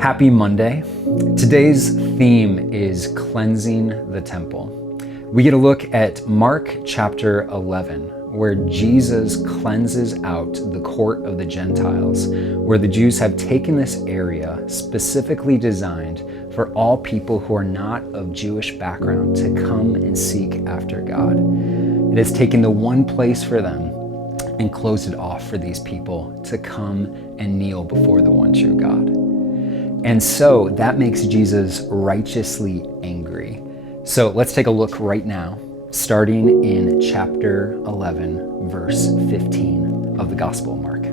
Happy Monday. Today's theme is cleansing the temple. We get a look at Mark chapter 11, where Jesus cleanses out the court of the Gentiles, where the Jews have taken this area specifically designed for all people who are not of Jewish background to come and seek after God. It has taken the one place for them and closed it off for these people to come and kneel before the one true God. And so that makes Jesus righteously angry. So let's take a look right now, starting in chapter 11, verse 15 of the Gospel of Mark.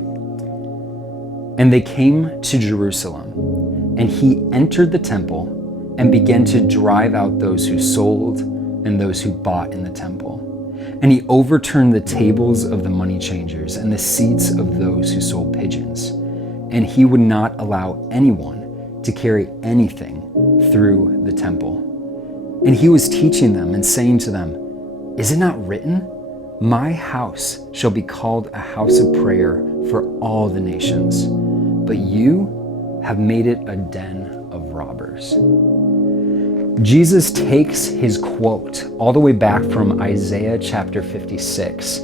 And they came to Jerusalem, and he entered the temple and began to drive out those who sold and those who bought in the temple. And he overturned the tables of the money changers and the seats of those who sold pigeons. And he would not allow anyone to carry anything through the temple. And he was teaching them and saying to them, "Is it not written, 'My house shall be called a house of prayer for all the nations,' but you have made it a den of robbers." Jesus takes his quote all the way back from Isaiah chapter 56,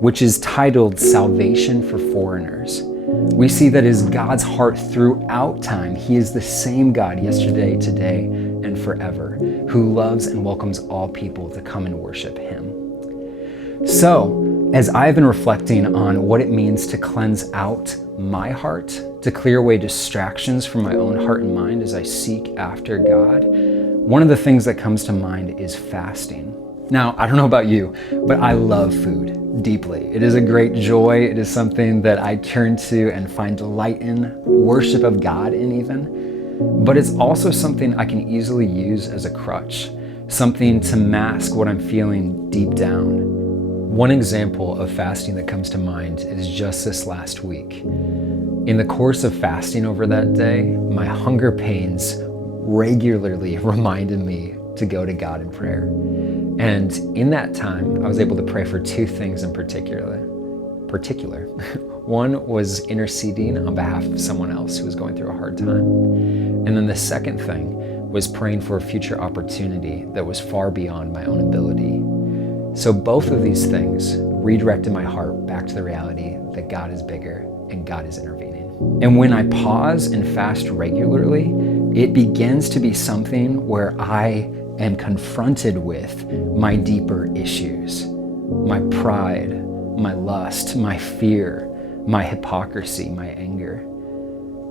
which is titled Salvation for Foreigners. We see that is God's heart throughout time. He is the same God yesterday, today, and forever, who loves and welcomes all people to come and worship him. So, as I've been reflecting on what it means to cleanse out my heart, to clear away distractions from my own heart and mind as I seek after God, one of the things that comes to mind is fasting. Now, I don't know about you, but I love food deeply. It is a great joy. It is something that I turn to and find delight in, worship of God in even. But it's also something I can easily use as a crutch, something to mask what I'm feeling deep down. One example of fasting that comes to mind is just this last week. In the course of fasting over that day, my hunger pains regularly reminded me to go to God in prayer. And in that time, I was able to pray for two things in particular. One was interceding on behalf of someone else who was going through a hard time. And then the second thing was praying for a future opportunity that was far beyond my own ability. So both of these things redirected my heart back to the reality that God is bigger and God is intervening. And when I pause and fast regularly, it begins to be something where I am confronted with my deeper issues, my pride, my lust, my fear, my hypocrisy, my anger.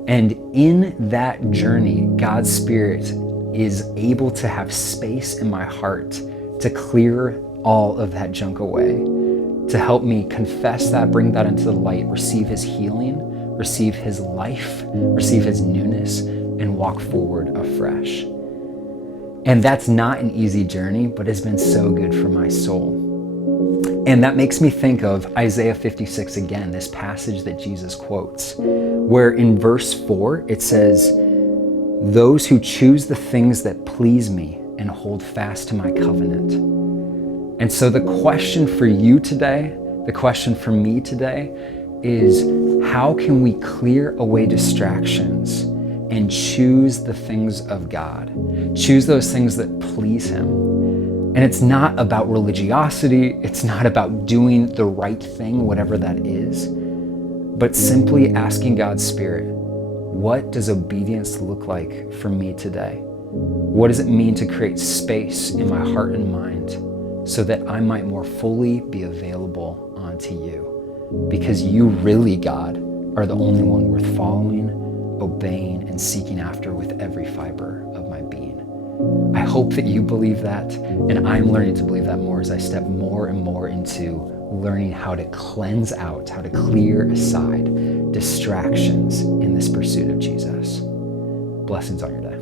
And in that journey, God's Spirit is able to have space in my heart to clear all of that junk away, to help me confess that, bring that into the light, receive his healing, receive his life, receive his newness, and walk forward afresh. And that's not an easy journey, but it's been so good for my soul. And that makes me think of Isaiah 56 again, this passage that Jesus quotes, where in verse 4, it says, "Those who choose the things that please me and hold fast to my covenant." And so the question for you today, the question for me today is, how can we clear away distractions and choose the things of God? Choose those things that please him. And it's not about religiosity. It's not about doing the right thing, whatever that is, but simply asking God's Spirit, what does obedience look like for me today? What does it mean to create space in my heart and mind so that I might more fully be available unto you? Because you really, God, are the only one worth following, obeying, and seeking after with every fiber of my being. I hope that you believe that, and I'm learning to believe that more as I step more and more into learning how to cleanse out, how to clear aside distractions in this pursuit of Jesus. Blessings on your day.